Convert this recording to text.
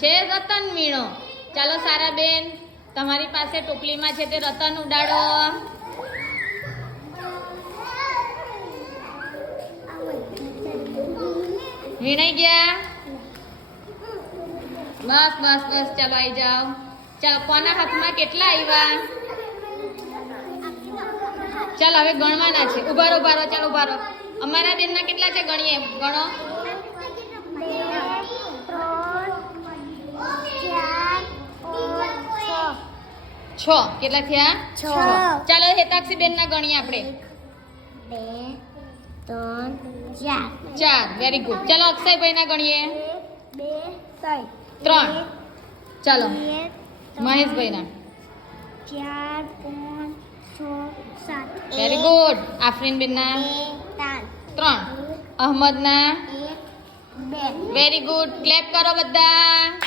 છે રતન વીણો. ચાલો સારા બેન, તમારી પાસે ટોપલીમાં છે તે રતન ઉડાડો. વીણાઈ ગયા? બસ બસ બસ, ચાલો આવી જાઓ. ચાલો, કોના હાથમાં કેટલા આવ્યા? ચાલો હવે ગણવાના છે. ઉભા રહો, ચાલો ઉભા રહો. અમારા બેનના કેટલા છે ગણીએ, ગણો. 6 કેટલા થયા? 6. ચાલો હેતાક્ષી બેન ના ગણીએ આપણે. 2 3 4 વેરી ગુડ. ચાલો અક્ષયભાઈ ના ગણીએ. 2 3 3. ચાલો મહેશભાઈ ના. 4 5 6 7 વેરી ગુડ. આફરીન બેન ના 3. અહમદ ના. 2 વેરી ગુડ. ક્લેપ કરો બધા.